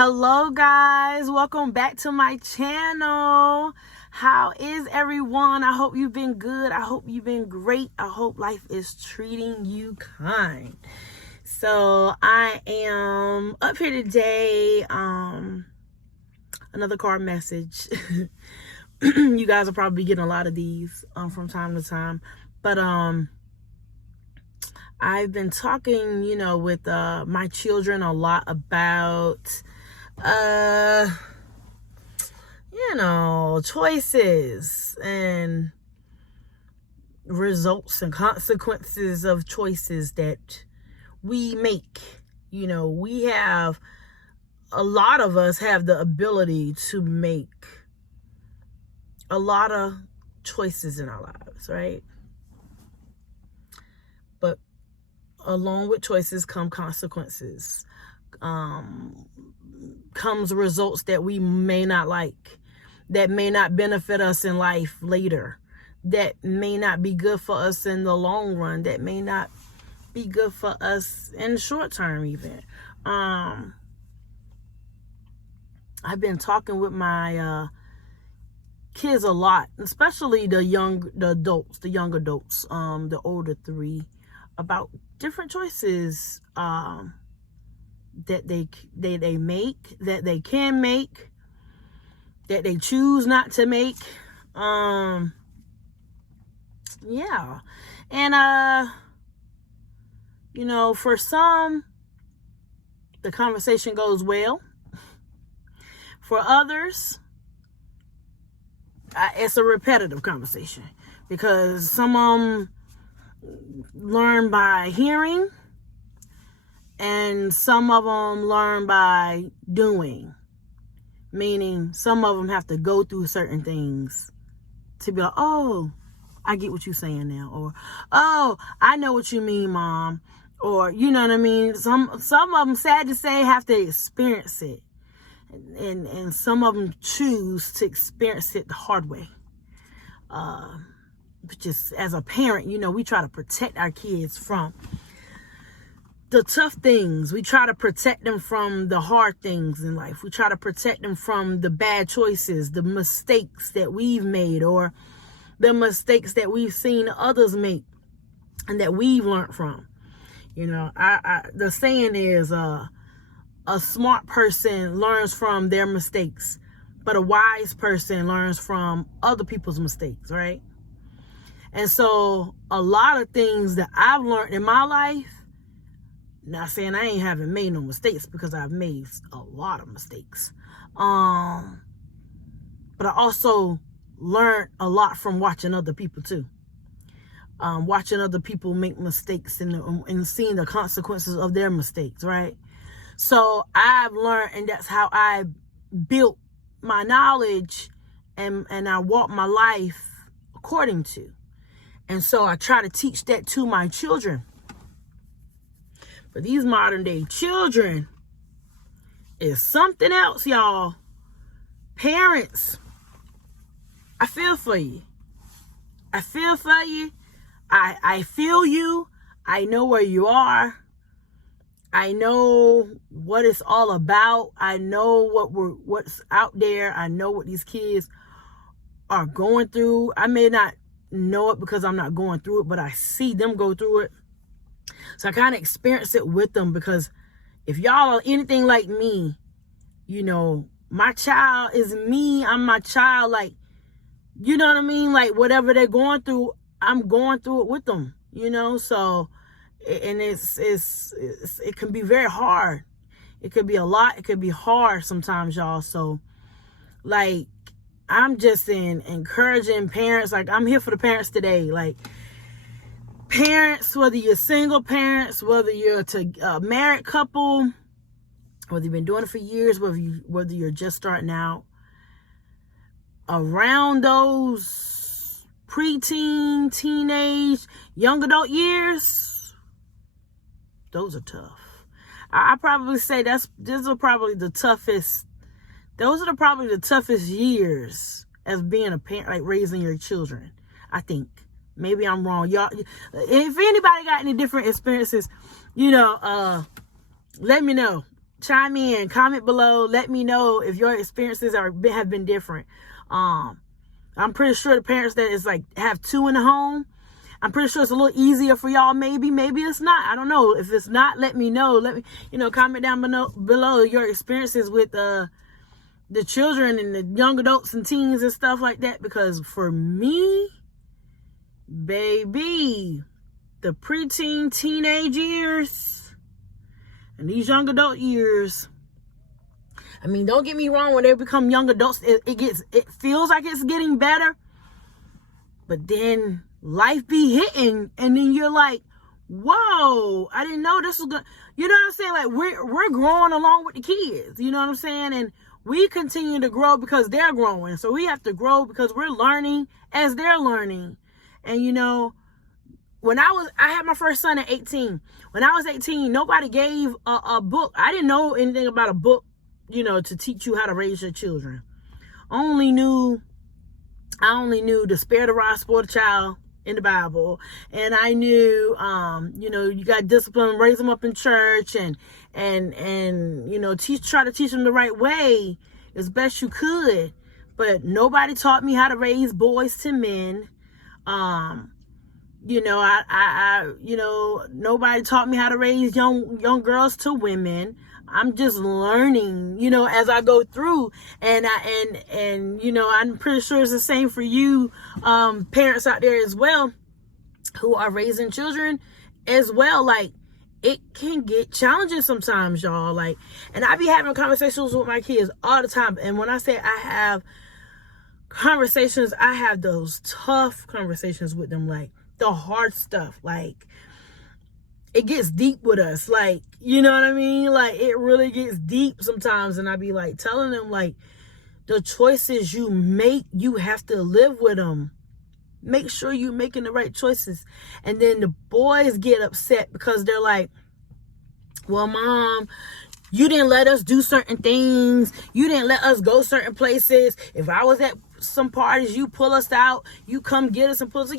Hello guys, welcome back to my channel. How is everyone? I hope you've been good. I hope you've been great. I hope life is treating you kind. So I am up here today. Another card message. You guys will probably getting a lot of these from time to time. But I've been talking, with my children a lot about choices and results and consequences of choices that we make. A lot of us have the ability to make a lot of choices in our lives, right? But along with choices come consequences. Comes results that we may not like, that may not benefit us in life later, that may not be good for us in the long run, that may not be good for us in the short term even. I've been talking with my kids a lot, especially the young adults, the older three, about different choices that they make, that they can make, that they choose not to make. And for some, the conversation goes well. For others, it's a repetitive conversation, because some of them learn by hearing and some of them learn by doing, meaning some of them have to go through certain things to be like, oh, I get what you're saying now, or oh, I know what you mean, Mom, or you know what I mean. Some of them, sad to say, have to experience it, and some of them choose to experience it the hard way. Just as a parent, we try to protect our kids from the tough things. We try to protect them from the hard things in life. We try to protect them from the bad choices, the mistakes that we've made, or the mistakes that we've seen others make and that we've learned from. The saying is, a smart person learns from their mistakes, but a wise person learns from other people's mistakes, right? And so a lot of things that I've learned in my life, not saying I haven't made no mistakes, because I've made a lot of mistakes. But I also learned a lot from watching other people too. Watching other people make mistakes and seeing the consequences of their mistakes, right? So I've learned, and that's how I built my knowledge and I walk my life according to. And so I try to teach that to my children. For these modern day children, is something else, y'all. Parents, I feel for you. I feel for you. I feel you. I know where you are. I know what it's all about. I know what's out there. I know what these kids are going through. I may not know it because I'm not going through it, but I see them go through it. So I kind of experience it with them, because if y'all are anything like me, my child is me. I'm my child. Like, you know what I mean? Like, whatever they're going through, I'm going through it with them, so, and it can be very hard. It could be a lot. It could be hard sometimes, y'all. So, like, I'm just encouraging parents. Like, I'm here for the parents today. Like, parents, whether you're single parents, whether you're a married couple, whether you've been doing it for years, whether you're just starting out, around those preteen, teenage, young adult years, those are tough. I probably say those are probably the toughest years as being a parent, like raising your children, I think. Maybe I'm wrong. Y'all, if anybody got any different experiences, let me know. chime in, comment below, let me know if your experiences have been different. I'm pretty sure the parents that is like have 2 in the home, I'm pretty sure it's a little easier for y'all. Maybe it's not. I don't know. If it's not, let me know. Let me, comment down below your experiences with the children and the young adults and teens and stuff like that. Because for me, baby, the preteen, teenage years and these young adult years, I mean, don't get me wrong, when they become young adults, it feels like it's getting better. But then life be hitting, and then you're like, whoa, I didn't know this was gonna, you know what I'm saying? Like, we're growing along with the kids, you know what I'm saying? And we continue to grow because they're growing. So we have to grow because we're learning as they're learning. And when I had my first son at 18. When I was 18, nobody gave a book. I didn't know anything about a book, to teach you how to raise your children. I only knew to spare the rod, spoil the child in the Bible. And I knew, you got discipline, raise them up in church and try to teach them the right way as best you could. But nobody taught me how to raise boys to men. Nobody taught me how to raise young girls to women. I'm just learning, as I go through, and I'm pretty sure it's the same for you, parents out there as well, who are raising children as well. Like, it can get challenging sometimes, y'all. Like, and I be having conversations with my kids all the time. And when I say I have conversations, I have those tough conversations with them, like the hard stuff, like, it gets deep with us, like, you know what I mean? Like, it really gets deep sometimes. And I be like telling them, like, the choices you make, you have to live with them. Make sure you're making the right choices. And then the boys get upset because they're like, well, Mom, you didn't let us do certain things. You didn't let us go certain places. If I was at some parties, you pull us out. You come get us and pull us.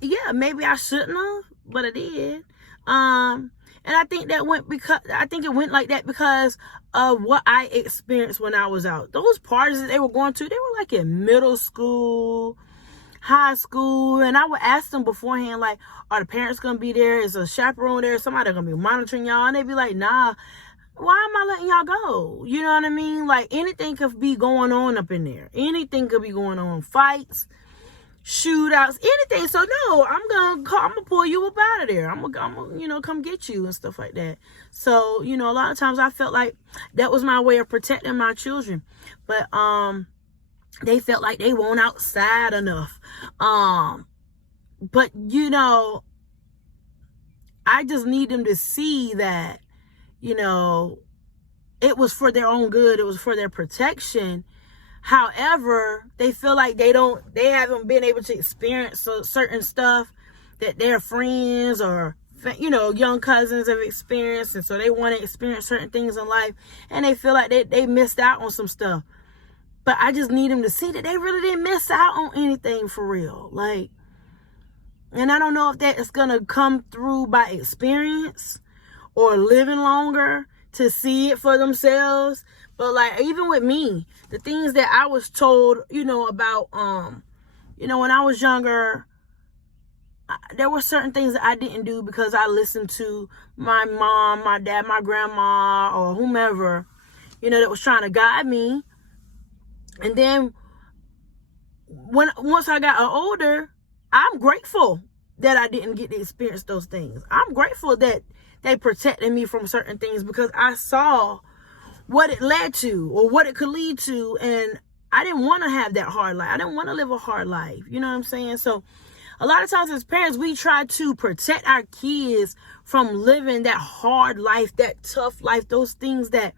Yeah, maybe I shouldn't have, but I did. And I think it went like that because of what I experienced when I was out. Those parties that they were going to, they were like in middle school, high school, and I would ask them beforehand, like, are the parents gonna be there? Is a chaperone there? Somebody gonna be monitoring y'all? And they'd be like, nah. Why am I letting y'all go? You know what I mean? Like, anything could be going on up in there. Anything could be going on. Fights, shootouts, anything. So no, I'm gonna pull you up out of there. I'm gonna come get you and stuff like that. So, a lot of times I felt like that was my way of protecting my children. But they felt like they weren't outside enough. But I just need them to see that, it was for their own good, it was for their protection. However, they feel like they haven't been able to experience certain stuff that their friends or, young cousins have experienced. And so they want to experience certain things in life. And they feel like they missed out on some stuff. But I just need them to see that they really didn't miss out on anything for real. Like, and I don't know if that is going to come through by experience or living longer to see it for themselves. But like, even with me, the things that I was told, about, when I was younger, there were certain things that I didn't do because I listened to my mom, my dad, my grandma, or whomever, that was trying to guide me. And then once I got older, I'm grateful that I didn't get to experience those things. I'm grateful that they protected me from certain things because I saw what it led to or what it could lead to. And I didn't want to have that hard life. I didn't want to live a hard life. You know what I'm saying? So a lot of times as parents, we try to protect our kids from living that hard life, that tough life, those things that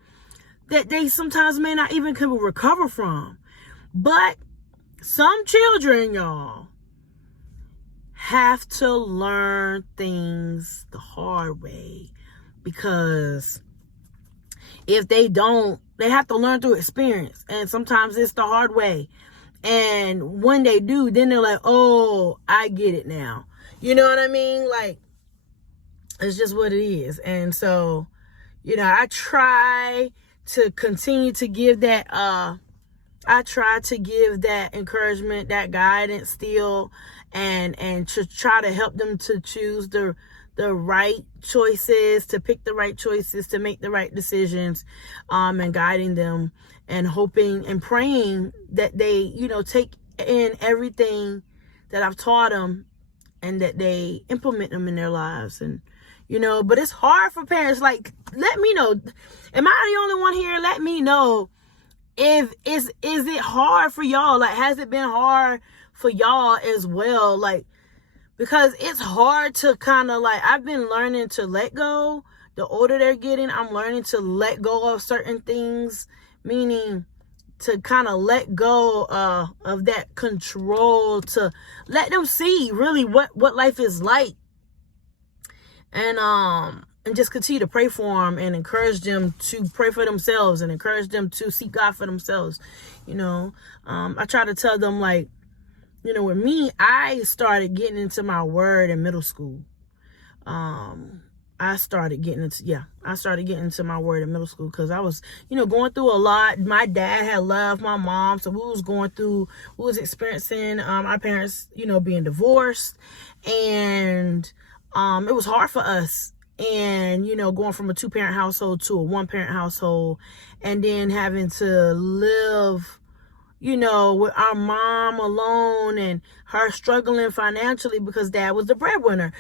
they sometimes may not even can recover from. But some children, y'all, have to learn things the hard way, because if they don't, they have to learn through experience. And sometimes it's the hard way. And when they do, then they're like, oh, I get it now. You know what I mean? Like, it's just what it is. And so, You know, I try to continue to give that, encouragement, that guidance still, and to try to help them to choose the right choices, to pick the right choices, to make the right decisions, and guiding them and hoping and praying that they, you know, take in everything that I've taught them and that they implement them in their lives. And, you know, but it's hard for parents. Like, let me know. Am I the only one here? Let me know. If is it hard for y'all? Like, has it been hard for y'all as well? Like, because it's hard to kind of like, I've been learning to let go. The older they're getting, I'm learning to let go of certain things, meaning to kind of let go of that control, to let them see really what life is like, and just continue to pray for them and encourage them to pray for themselves and encourage them to seek God for themselves. You know, I try to tell them, like, you know, with me, I started getting into my word in middle school. I started getting into my word in middle school because I was, you know, going through a lot. My dad had left my mom, so we was experiencing our parents, you know, being divorced, and it was hard for us. And, you know, going from a 2-parent household to a 1-parent household, and then having to live, you know, with our mom alone and her struggling financially because dad was the breadwinner.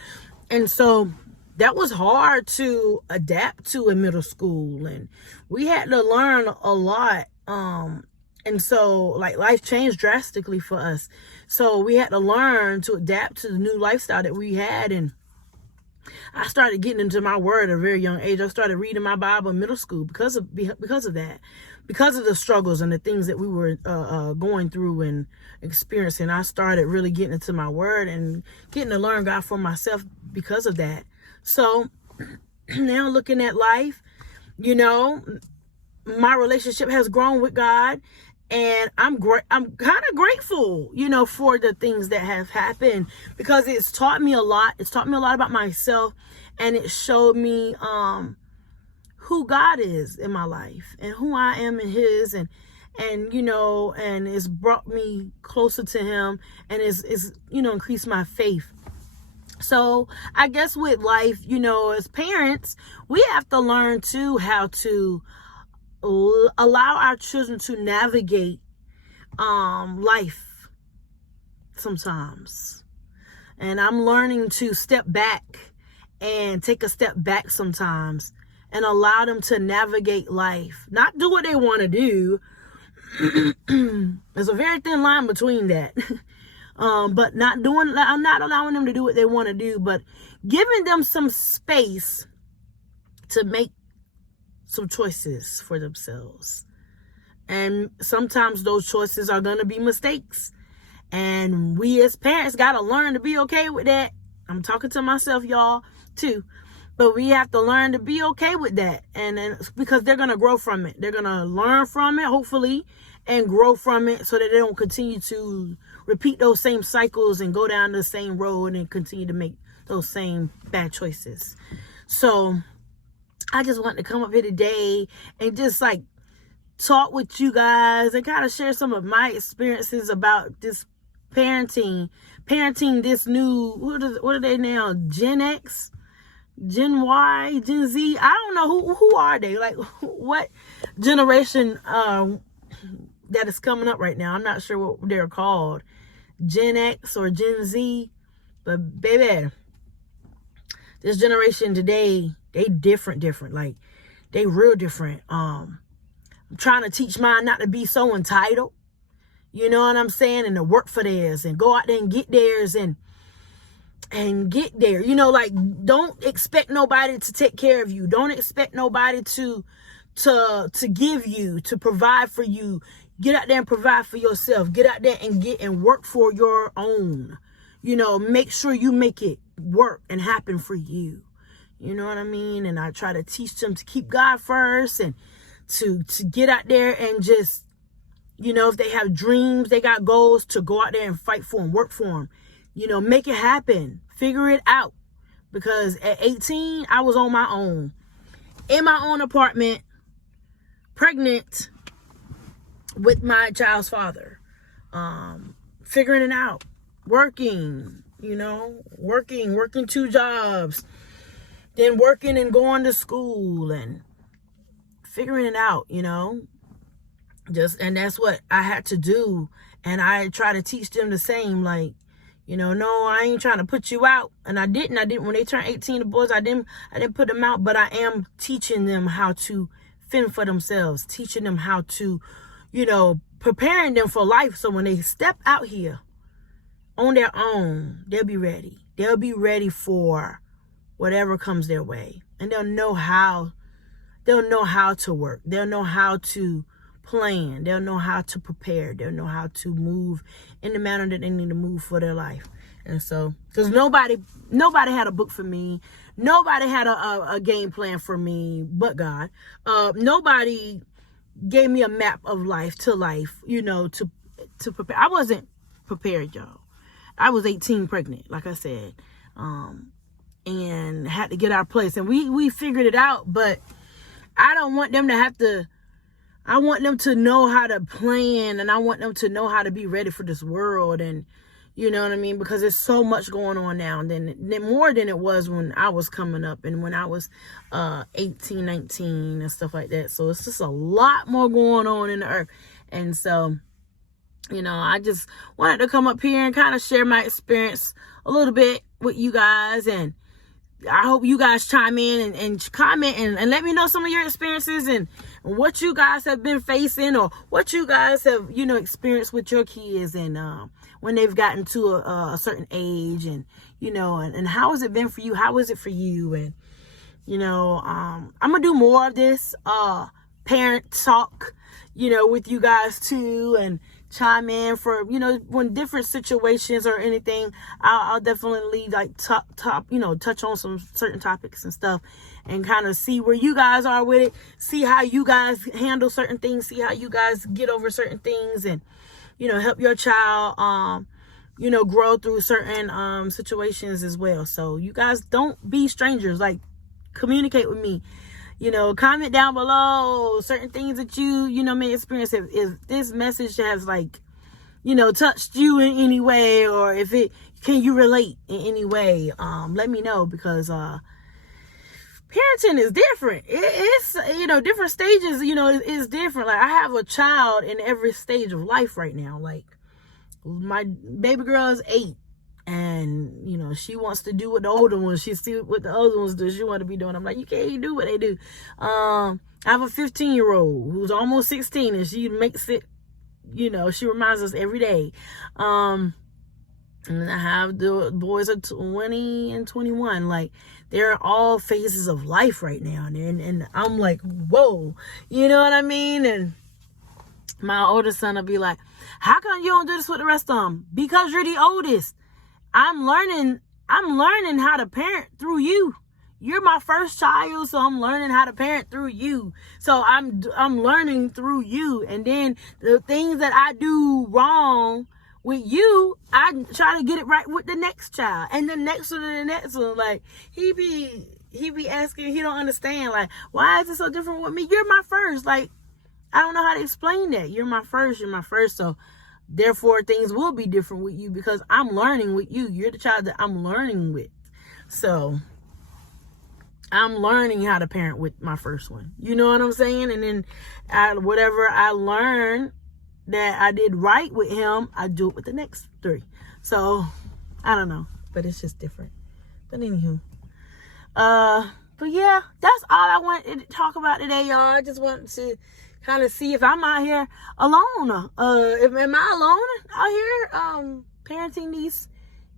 And so that was hard to adapt to in middle school, and we had to learn a lot. And so, like, life changed drastically for us. So we had to learn to adapt to the new lifestyle that we had. And I started getting into my word at a very young age. I started reading my Bible in middle school because of that, because of the struggles and the things that we were going through and experiencing. I started really getting into my word and getting to learn God for myself because of that. So now looking at life, you know, my relationship has grown with God, and I'm kind of grateful, you know, for the things that have happened, because it's taught me a lot. It's taught me a lot about myself, and it showed me who God is in my life and who I am in His, and you know, and it's brought me closer to Him, and it's you know, increased my faith. So I guess with life, you know, as parents, we have to learn too how to allow our children to navigate life sometimes. And I'm learning to step back and take a step back sometimes and allow them to navigate life, not do what they want to do. There's a very thin line between that. But I'm not allowing them to do what they want to do, but giving them some space to make some choices for themselves. And sometimes those choices are going to be mistakes. And we as parents got to learn to be okay with that. I'm talking to myself, y'all, too. But we have to learn to be okay with that. And then, because they're going to grow from it. They're going to learn from it, hopefully, and grow from it so that they don't continue to repeat those same cycles and go down the same road and continue to make those same bad choices. So I just want to come up here today and just like talk with you guys and kind of share some of my experiences about this parenting this new, what are they now? Gen X, Gen Y, Gen Z. I don't know who are they? Like, what generation that is coming up right now? I'm not sure what they're called, Gen X or Gen Z, but baby, this generation today, they different. Like, they real different. I'm trying to teach mine not to be so entitled. You know what I'm saying? And to work for theirs and go out there and get theirs and get there. You know, like, don't expect nobody to take care of you. Don't expect nobody to give you, to provide for you. Get out there and provide for yourself. Get out there and get and work for your own. You know, make sure you make it work and happen for you. You know what I mean? And I try to teach them to keep God first and to get out there and just, you know, if they have dreams, they got goals, to go out there and fight for them, work for them. You know, make it happen. Figure it out. Because at 18, I was on my own. in my own apartment, pregnant with my child's father, figuring it out, working 2 jobs, then working and going to school and figuring it out, and that's what I had to do. And I try to teach them the same, like, no, I ain't trying to put you out. And I didn't, when they turned 18, the boys, I didn't put them out, but I am teaching them how to fend for themselves, teaching them how to, preparing them for life. So when they step out here on their own, they'll be ready. They'll be ready for whatever comes their way. And they'll know how to work. They'll know how to plan. They'll know how to prepare. They'll know how to move in the manner that they need to move for their life. And so, because nobody had a book for me. Nobody had a game plan for me but God. Nobody gave me a map of life, to prepare. I wasn't prepared, y'all. I was 18 pregnant, like I said, and had to get our place. And we figured it out, but I don't want them to have to. I want them to know how to plan, and I want them to know how to be ready for this world. And you know what I mean? Because there's so much going on now than more than it was when I was coming up and when I was 18, 19 and stuff like that. So it's just a lot more going on in the earth. And so, I just wanted to come up here and kind of share my experience a little bit with you guys. And I hope you guys chime in and comment and let me know some of your experiences and what you guys have been facing, or what you guys have, experienced with your kids, and when they've gotten to a certain age, and, and how has it been for you? How is it for you? And, I'm going to do more of this parent talk, with you guys too, and chime in for, when different situations or anything, I'll definitely touch on some certain topics and stuff, and kind of see where you guys are with it, see how you guys handle certain things, see how you guys get over certain things, and, help your child, grow through certain situations as well. So you guys don't be strangers, like, communicate with me. Comment down below certain things that you may experience. If this message has touched you in any way, or can you relate in any way? Let me know, because parenting is different. It's different stages. It's different. Like, I have a child in every stage of life right now. Like, my baby girl is 8. And, she wants to do what the older ones, she see what the other ones do. She want to be doing. I'm like, you can't do what they do. I have a 15-year-old who's almost 16, and she makes it, she reminds us every day. And I have the boys are 20 and 21. Like, they're all phases of life right now. And I'm like, whoa, you know what I mean? And my older son will be like, how come you don't do this with the rest of them? Because you're the oldest. I'm learning how to parent through you. You're my first child, so I'm learning how to parent through you. So I'm learning through you. And then the things that I do wrong with you, I try to get it right with the next child, and the next one, and the next one. Like, he be asking, he don't understand, like, why is it so different with me? You're my first. Like, I don't know how to explain that. You're my first. So therefore, things will be different with you, because I'm learning with you. You're the child that I'm learning with. So I'm learning how to parent with my first one. You know what I'm saying? And then whatever I learn that I did right with him, I do it with the next 3. So I don't know, but it's just different. But anywho, but yeah, that's all I wanted to talk about today, y'all. I just wanted to kind of see if I'm out here alone. Am I alone out here parenting these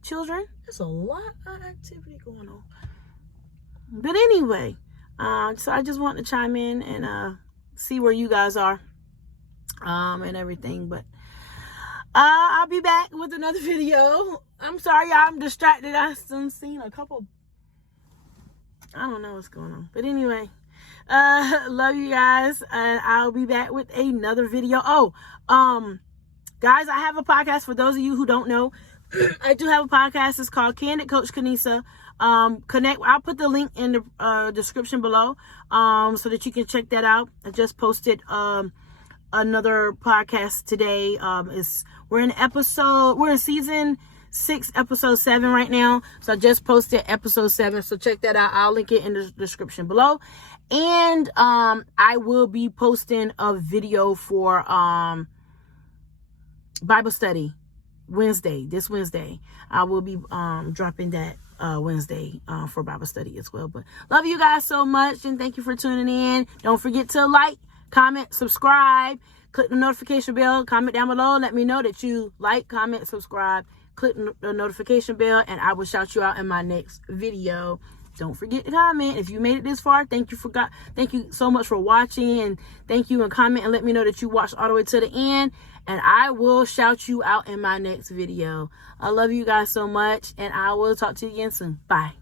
children? There's a lot of activity going on. But anyway, so I just want to chime in and see where you guys are and everything. But I'll be back with another video. I'm sorry, y'all, I'm distracted. I've seen a couple. I don't know what's going on. But anyway, love you guys, and I'll be back with another video. Guys, I have a podcast. For those of you who don't know, I do have a podcast. It's called Candid Coach Kanisa. Connect. I'll put the link in the description below, so that you can check that out. I just posted another podcast today. We're in season 6, episode 7 right now. So I just posted episode 7. So check that out. I'll link it in the description below. And I will be posting a video for Bible study this Wednesday. I will be dropping that Wednesday for Bible study as well. But love you guys so much, and thank you for tuning in. Don't forget to like, comment, subscribe, click the notification bell, comment down below. Let me know that you like, comment, subscribe, click the notification bell, and I will shout you out in my next video. Don't forget to comment. If you made it this far, thank you so much for watching, and thank you, and comment and let me know that you watched all the way to the end, and I will shout you out in my next video. I love you guys so much, and I will talk to you again soon. Bye.